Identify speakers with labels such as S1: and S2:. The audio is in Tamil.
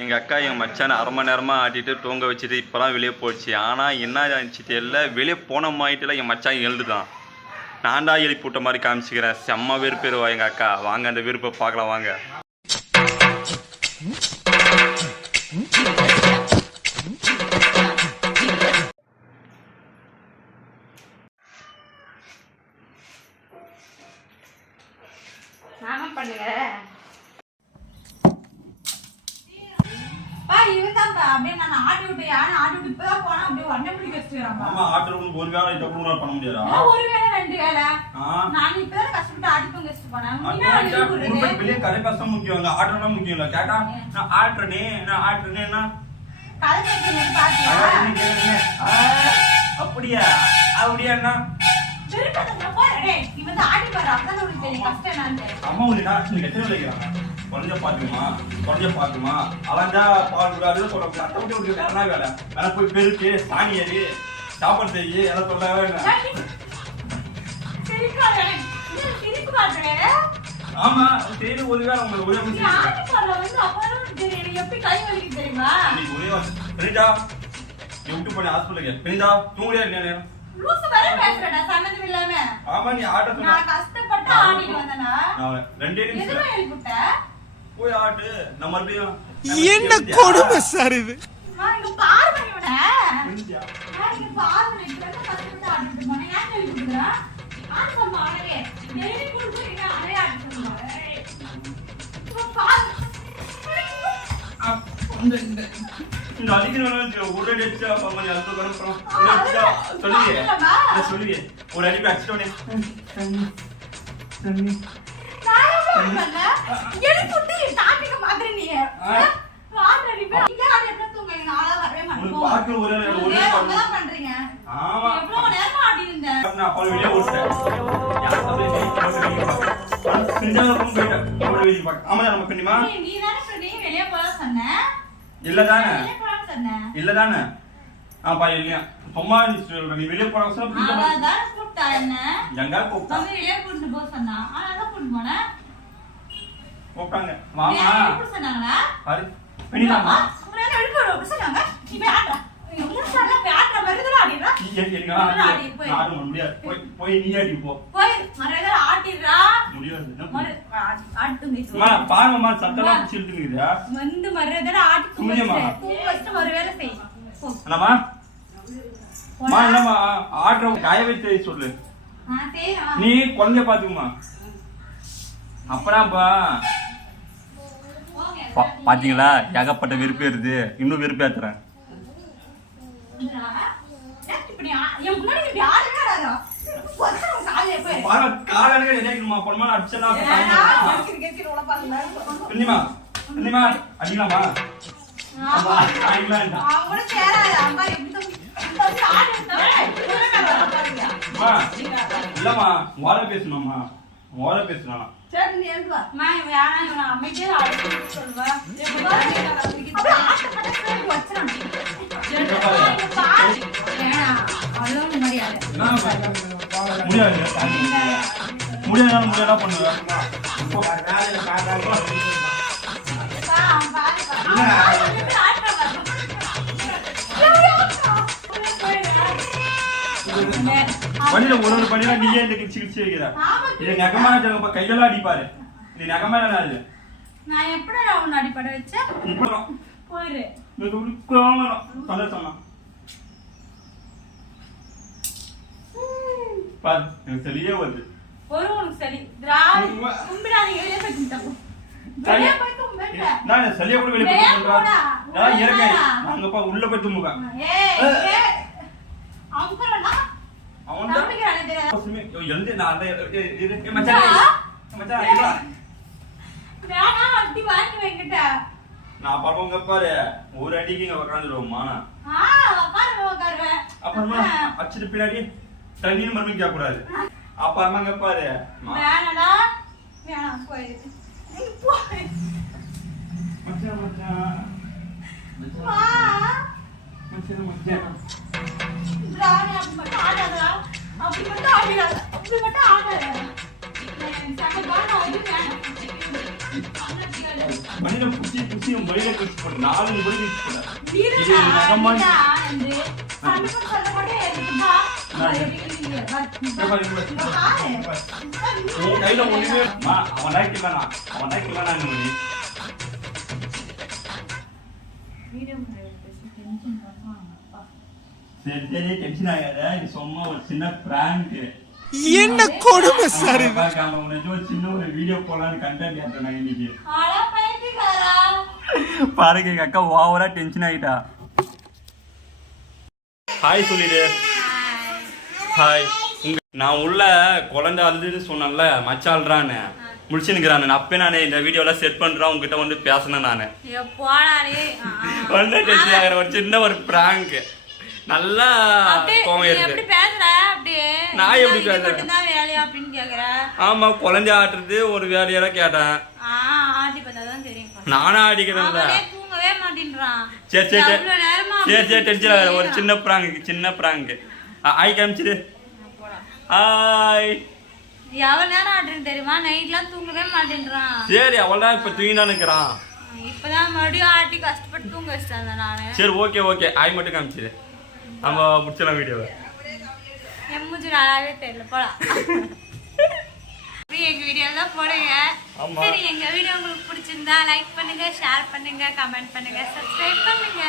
S1: எங்கள் அக்கா என் மச்சானை அரை மணி நேரமாக ஆட்டிட்டு தூங்க வச்சுட்டு இப்போலாம் வெளியே போச்சு. ஆனால் என்ன ஆச்சு தெரியல? வெளியே போன மாயிட்டுல என் மச்சான் எழுதுதான். நான் தான் எழுப்பி விட்ட மாதிரி காமிச்சிக்கிறேன். செம்ம வெறுப்பேருவா எங்கள் அக்கா. வாங்க அந்த வெறுப்பை பார்க்கலாம் வாங்க.
S2: நானும் பண்ணுங்க பா இவன்தான்ப்பா அப்படியே நான் ஆட்டி விட்டு ஆட்டி விட்டு இப்பதான் போனா அப்படியே உடனே பிடிக்க வச்சுக்கிறான்ப்பா
S1: ஆமாம் ஆட்டுறவங்களுக்கு ஒரு வேலை கூட பண்ண முடியாதா?
S2: ஒரு வேலை ரெண்டு வேலை நான் இப்பதான் கஷ்டப்பட்டு ஆட்டி தூங்க வச்சுட்டு போனேன்
S1: கதை கஷ்டம் முக்கியம். இல்லை ஆட்டுறதா முக்கியம் இல்லை. கேட்டா நான் ஆட்டுறனே நான் ஆட்டுறேன்னா
S2: கதை கேட்கணும் பாத்தியா?
S1: அப்படியா? அப்படியாண்ணா
S2: டேய், நீ வந்து ஆட்டி பாரு அப்பதான் உனக்கு கஷ்டம் என்னன்னு
S1: அம்மா எத்தனை வைக்கிறாங்க குறைஞ்ச பாத்துக்குமா குறைஞ்ச பாத்துமா அலஞ்சா பால் விடாது சொல்ல அத்தை விட்டு விட்டு என்ன வேலை? வேலை போய் பெருக்கு சாணி ஏறி சாப்பாடு செய்யி எல்லாம்
S2: சிரிப்பு காட்டுறேன்
S1: ஆமா சரி ஒரு வேலை உங்களுக்கு ஒரே
S2: எப்படி கை வலிக்கு தெரியுமா?
S1: ஒரே நீ விட்டு போய் ஹாஸ்பிட்டலுக்கு. பெரிதா தூங்குறியா இல்லையா
S2: லூசு வேற பேசுறடா சம்மந்தம் இல்லாம.
S1: ஆமா நீ சொன்ன.
S2: நான் கஷ்டப்பட்டு ஆடிட்டு வந்தேனா?
S1: நான் ரெண்டே நிமிஷம்
S2: எழுப்பிட்ட
S1: போய் ஆட்டு. நான் மறுபடியும்
S3: என்ன கொடுமை சார் இது?
S1: இந்த அடிக்கிறவங்க ஒரு அடி அடிச்சா நீ அடுத்த அடிச்சா சொல்லுவியே. சொல்லுவியே. ஒரு அடி போய் இல்லதானே? இல்லதானே? ஆப்பா, இல்லையா? சும்மா நீ. சொல்ற. நீ வெளியே போறா சொன்னா? பின்னால
S2: அவ
S1: வந்து-
S2: தான். கூப்பிட்டா என்ன?
S1: எங்க கூப்பிட்டா?
S2: மம்மி வெளியே கூட்டிட்டு போக சொன்னா. ஆனா தான் கூட்டிட்டு போனேன்
S1: கூப்பிட்டாங்க.
S2: யாரை எழுப்ப சொன்னாங்களா அப்படி சொன்னாங்க நீ போய் ஆடுற நீ முடிச்சால போய் ஆடுற மாதிரி தான் ஆடிடுறா
S1: நீ எனக்கு- எனக்கு ஆடி. நான் ஆட முடியாது. போய் போய் நீ ஆடி போ.
S2: போய் மறுபடியும் ஆட்டிடுறா
S1: முடியாது. என்ன
S2: மறு
S1: பண்ண?
S2: ஆட்டு
S1: அம்மா, பாருங்கம்மா, சத்தெல்லாம் பிடிச்சி இழுத்துக்குதுடா.
S2: வந்து மறுபடியும் ஆட்டி தூங்க
S1: சும்னியம்மா.
S2: வச்சுட்டு, தூங்க வச்சுட்டு மறு வேலை செய்?
S1: ஆடுறவங்க காய வச்சு சொல்லு. நீ குழந்தைய பாத்துக்குமா அப்படாப்பா
S2: போங்க.
S1: பாத்தீங்களா? ஏகப்பட்ட வெறுப்பு ஏறுது இன்னும். பின்னிமா பின்னிமா அடிக்கலாமா இல்லம்மா மோர பேசணுமா மோர பேசணும்
S2: சரி, நீ எழுந்து வா. அம்மா, இவன் வேணாம், இவனை அமைதியா ஆடணும்னு சொல்லுவா. எப்ப பாரு, அப்படியே ஆட்டப்பட்ட பிறகு வச்சிடணும்.
S1: இங்க பாரு.
S2: இங்க பாரு. வேணாம். அதுவும் மரியாதை.
S1: என்ன முடியாது முடியாது முடியாதா பண்ணுவேன்
S2: பா, அவன் பாரு, பாரு. அவன் பாரு, எப்படி ஆடுறான் பாரு. எவ்வளவு ஆட்டம்.
S1: வண்டியில ஒரு ஒரு பண்ணியா நீயே இந்த கிச்சு கிச்சு வைக்கிற
S2: ஆமா,
S1: இது நகமா ஜகப்பா கையெல்லாம் அடிப்பாரு. இது நகமா அது
S2: நான் எப்படி அவன் அடிப்பட வச்சேன்? போயிரு.
S1: சந்தோஷமா? பாரு எனக்கு தெளிவே வருது.
S2: ஒரு உனக்கு சரி திராவி
S1: உம்மா.
S2: கும்பிடாதீங்க வெளியே போய். வெளியே
S1: நான் சரியா கூட வெளியே போய்
S2: போடா.
S1: சொல்றேன் நான் இருக்கேன். நாங்கப்பா உள்ள போய்
S2: ஏய் ஏய் அவங்க வேணா
S1: அவன் தான்
S2: நம்பிக்கிறானே தெரியாது
S1: சுமி எழுந்து நான் அந்த இரு, இரு, இரு, மச்சான் இரு. மச்சான் இரு.
S2: வேணா அடி வாங்கி வைங்கிட்ட
S1: நான் பரவங்க பாரு ஒரு அடிக்கு இங்க உட்காந்துருவோமா
S2: ஆ உட்காரு உட்காருவேன்
S1: அப்புறமா அடிச்சிட்டு பின்னாடி தண்ணின்னு மறுபடியும் கேட்க கூடாது. அப்புறமா இங்க பாரு மச்சான் மச்சான். மச்சான் மச்சான்.
S2: அப்படி மட்டும் ஆடிடாத. அப்படி மட்டும்
S1: மணியில புடிச்சு புடிச்சு என் மடியில கடிச்சு போட்டு நாலு மணி இது
S2: வீடுடா,
S1: நகமா
S2: வீடா, என்று சண்டை போட்டு சண்டை போட்டு இருக்குப்பா. நான் எப்படி இல்லை, பட்
S1: இங்க பாரு, இங்க பாரு.
S2: இங்க பாரு.
S1: உன் கையில ஒண்ணுமே அம்மா, அவன் டாய்க்கு வேணாம் அவன் டாய்க்கு வேணாம் மணி
S2: வீடியோ முன்னாடி பேசி tension பண்ணுவாங்க, அப்பா.
S1: சரி சரி டென்ஷன் ஆகாத இது சும்மா ஒரு சின்ன பிராங்க்
S3: என்ன கொடுமை சார் இது.
S1: பாருங்க எங்க அக்கா ஓவரா டென்ஷன் ஆயிட்டா. ஹாய் சொல்லிடு ஹாய் நான் உள்ள குழந்தை அழுதுன்னு சொன்னேன்ல மச்சாள்றான்னு முடிச்சுன்னுக்குறானு. அப்பயே நான் இந்த வீடியோலாம் செட் பண்றேன் உங்ககிட்ட வந்து பேசினேன் நான். வந்து டென்ஷன் ஆகிற ஒரு சின்ன ஒரு பிராங்க் நல்லா கோவம் இருக்கு நான் எப்படி பேசுறேன்?
S2: வேலையா அப்படின்னு கேக்குற.
S1: ஆமா குழந்தை ஆட்டுறது ஒரு வேலையெல்லாம் கேட்டேன்.
S2: ஆட்டி பார்த்தாதான் தெரியும்
S1: நானா அடிக்கிறேன்ல
S2: அவனே தூங்கவே மாட்டேன்றான்.
S1: சரி சரி சரி. சரி டென்ஷன் ஆகாத. ஒரு. சின்ன பிராங்க் சின்ன பிராங்க் ஆய் காமிச்சிடு.
S2: போடா.
S1: ஹாய்
S2: எவ்வளவு நேரம் ஆட்டுறேன்னு தெரியுமா? நைட்லாம் தூங்கவே மாட்டேன்றான்.
S1: சரி அவள்தான் இப்ப தூங்கினா நிக்கிறான்
S2: இப்பதான் மறுபடியும் ஆட்டி கஷ்டப்பட்டு தூங்க வச்சிட்டேன் நானு.
S1: சரி ஓகே ஓகே. ஆய் மட்டும் காமிச்சிடு. நம்ம முடிச்சிடலாம் வீடியோவை
S2: என் மூஞ்சி நல்லாவே தெரியல போலாம் எங்க வீடியோ தான் போடுங்க. சரி எங்க வீடியோ உங்களுக்கு பிடிச்சிருந்தா லைக் பண்ணுங்க ஷேர் பண்ணுங்க கமெண்ட் பண்ணுங்க சப்ஸ்கிரைப் பண்ணுங்க.